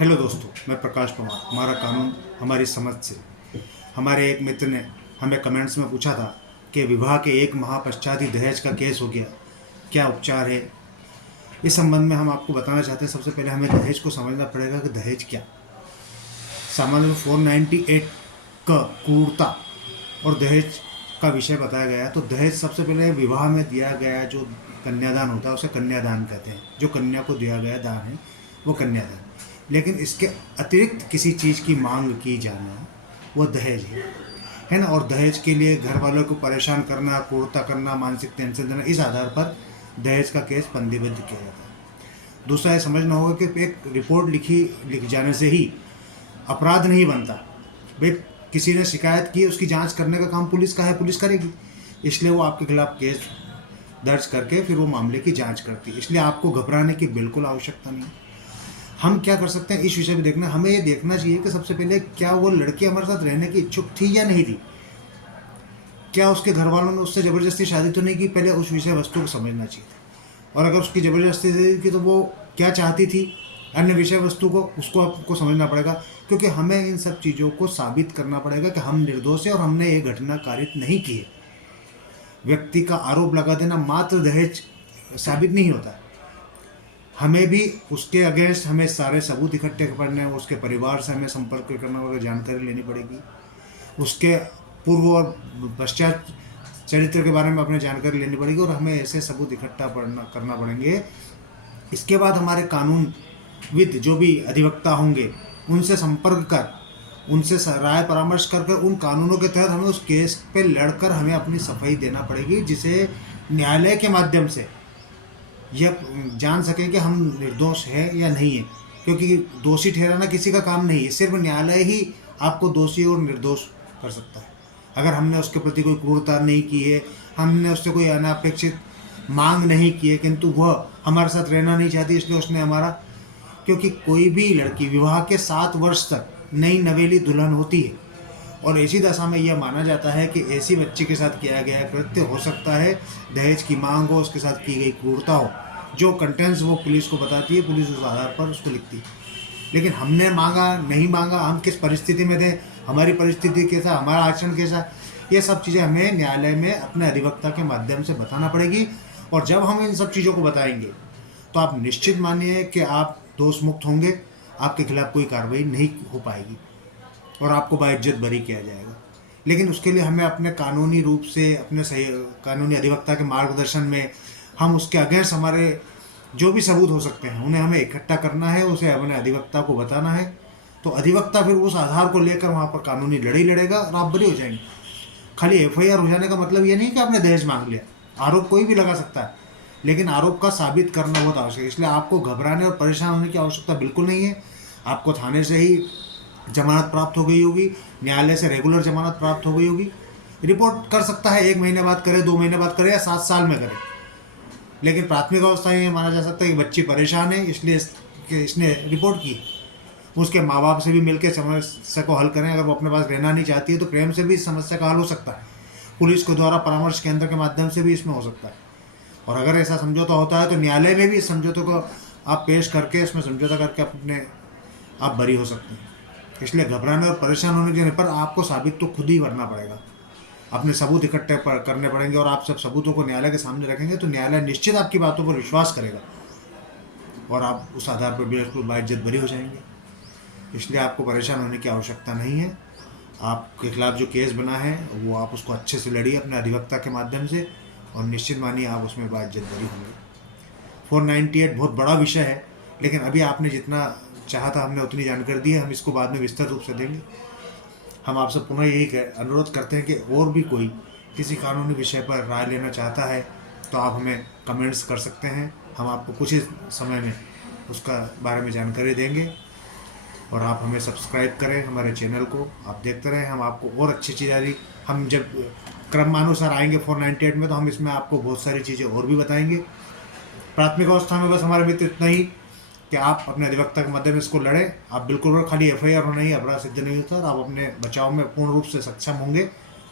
Hello दोस्तों, मैं प्रकाश पवार। हमारा कानून हमारी समझ से। हमारे एक मित्र ने हमें कमेंट्स में पूछा था कि विवाह के 1 माह पश्चात ही दहेज का केस हो गया, क्या उपचार है। इस संबंध में हम आपको बताना चाहते हैं। सबसे पहले हमें दहेज को समझना पड़ेगा कि दहेज क्या। सामान्य में 498 का क्रूरता और दहेज का विषय बताया गया। तो दहेज सबसे पहले विवाह में दिया गया जो कन्यादान होता है उसे कन्यादान कहते हैं। जो कन्या को दिया गया दान है वो कन्यादान। लेकिन इसके अतिरिक्त किसी चीज़ की मांग की जाना वो दहेज है ना। और दहेज के लिए घर वालों को परेशान करना, क्रूरता करना, मानसिक टेंशन देना, इस आधार पर दहेज का केस पंजीबद्ध किया जाता है। दूसरा ये समझना होगा कि एक रिपोर्ट लिख जाने से ही अपराध नहीं बनता। भाई किसी ने शिकायत की, उसकी जांच करने का काम पुलिस का है, पुलिस करेगी। इसलिए वो आपके खिलाफ केस दर्ज करके फिर वो मामले की जांच करती है। इसलिए आपको घबराने की बिल्कुल आवश्यकता नहीं। हम क्या कर सकते हैं इस विषय में देखना, हमें ये देखना चाहिए कि सबसे पहले क्या वो लड़की हमारे साथ रहने की इच्छुक थी या नहीं थी। क्या उसके घर वालों ने उससे ज़बरदस्ती शादी तो नहीं की। पहले उस विषय वस्तु को समझना चाहिए। और अगर उसकी ज़बरदस्ती की तो वो क्या चाहती थी, अन्य विषय वस्तु को, उसको आपको समझना पड़ेगा। क्योंकि हमें इन सब चीज़ों को साबित करना पड़ेगा कि हम निर्दोष हैं और हमने ये घटना कारित नहीं की है। व्यक्ति का आरोप लगा देना मात्र दहेज साबित नहीं होता है। हमें भी उसके अगेंस्ट हमें सारे सबूत इकट्ठे करने हैं। उसके परिवार से हमें संपर्क करना होगा, जानकारी लेनी पड़ेगी। उसके पूर्व और पश्चात चरित्र के बारे में अपने जानकारी लेनी पड़ेगी और हमें ऐसे सबूत इकट्ठा करना पड़ेंगे। इसके बाद हमारे कानूनविद जो भी अधिवक्ता होंगे उनसे संपर्क कर, उनसे राय परामर्श कर उन कानूनों के तहत हमें उस केस पे लड़कर हमें अपनी सफाई देना पड़ेगी, जिसे न्यायालय के माध्यम से यह जान सकें कि हम निर्दोष है या नहीं है। क्योंकि दोषी ठहराना किसी का काम नहीं है, सिर्फ न्यायालय ही आपको दोषी और निर्दोष कर सकता है। अगर हमने उसके प्रति कोई क्रूरता नहीं की है, हमने उससे कोई अनापेक्षित मांग नहीं की है, किंतु वह हमारे साथ रहना नहीं चाहती इसलिए उसने हमारा, क्योंकि कोई भी लड़की विवाह के 7 वर्ष तक नई नवेली दुल्हन होती है और ऐसी दशा में यह माना जाता है कि ऐसी बच्ची के साथ किया गया कृत्य हो सकता है दहेज की मांग हो, उसके साथ की गई क्रूरता हो। जो कंटेंट्स वो पुलिस को बताती है, पुलिस उस आधार पर उसको लिखती है। लेकिन हमने मांगा नहीं मांगा, हम किस परिस्थिति में थे, हमारी परिस्थिति कैसा, हमारा आचरण कैसा, ये सब चीज़ें हमें न्यायालय में अपने अधिवक्ता के माध्यम से बताना पड़ेगी। और जब हम इन सब चीज़ों को बताएंगे तो आप निश्चित मानिए कि आप दोष मुक्त होंगे, आपके खिलाफ कोई कार्रवाई नहीं हो पाएगी और आपको बाइज्जत बरी किया जाएगा। लेकिन उसके लिए हमें अपने कानूनी रूप से, अपने सही कानूनी अधिवक्ता के मार्गदर्शन में हम उसके अगेंस्ट हमारे जो भी सबूत हो सकते हैं उन्हें हमें इकट्ठा करना है, उसे अपने अधिवक्ता को बताना है। तो अधिवक्ता फिर उस आधार को लेकर वहाँ पर कानूनी लड़ाई लड़ेगा और आप बरी हो जाएंगे। खाली FIR हो जाने का मतलब ये नहीं कि आपने दहेज मांग लिया। आरोप कोई भी लगा सकता है, लेकिन आरोप का साबित करना बहुत आवश्यक है। इसलिए आपको घबराने और परेशान होने की आवश्यकता बिल्कुल नहीं है। आपको थाने से ही जमानत प्राप्त हो गई होगी, न्यायालय से रेगुलर जमानत प्राप्त हो गई होगी। रिपोर्ट कर सकता है 1 महीने बाद करे, 2 महीने बाद करे या 7 साल में करे। लेकिन प्राथमिक अवस्था ये माना जा सकता है कि बच्ची परेशान है इसलिए इसने रिपोर्ट की। उसके माँ बाप से भी मिलकर समस्या को हल करें। अगर वो अपने पास रहना नहीं चाहती है तो प्रेम से भी इस समस्या का हल हो सकता है। पुलिस के द्वारा परामर्श केंद्र के माध्यम से भी इसमें हो सकता है। और अगर ऐसा समझौता होता है तो न्यायालय में भी इस समझौते को आप पेश करके, इसमें समझौता करके अपने आप बरी हो सकते हैं। इसलिए घबराने और परेशान होने के पर आपको साबित तो खुद ही करना पड़ेगा। अपने सबूत इकट्ठे करने पड़ेंगे और आप सब सबूतों को न्यायालय के सामने रखेंगे तो न्यायालय निश्चित आपकी बातों पर विश्वास करेगा और आप उस आधार पर बिल्कुल बाइज्जत बरी हो जाएंगे। इसलिए आपको परेशान होने की आवश्यकता नहीं है। आपके खिलाफ जो केस बना है वो आप उसको अच्छे से लड़िए अपने अधिवक्ता के माध्यम से और निश्चित मानिए आप उसमें बाइज्जत बरी होंगे। 498 बहुत बड़ा विषय है, लेकिन अभी आपने जितना चाहा था हमने उतनी जानकारी दी है। हम इसको बाद में विस्तृत रूप से देंगे। हम आपसे पुनः यही अनुरोध करते हैं कि और भी कोई किसी कानूनी विषय पर राय लेना चाहता है तो आप हमें कमेंट्स कर सकते हैं। हम आपको कुछ ही समय में उसका बारे में जानकारी देंगे। और आप हमें सब्सक्राइब करें हमारे चैनल को, आप देखते रहें। हम आपको और अच्छी चीज़ें, हम जब क्रमानुसार आएंगे 498 में तो हम इसमें आपको बहुत सारी चीज़ें और भी बताएंगे। प्राथमिक अवस्था में बस हमारे मित्र इतना ही कि आप अपने अधिवक्ता के माध्यम से इसको लड़ें। आप बिल्कुल खाली FIR होना ही अपराध सिद्ध नहीं होता और आप अपने बचाव में पूर्ण रूप से सक्षम होंगे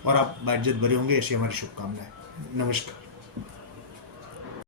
और आप बाइज्जत बरी होंगे। ऐसी हमारी शुभकामनाएं। नमस्कार।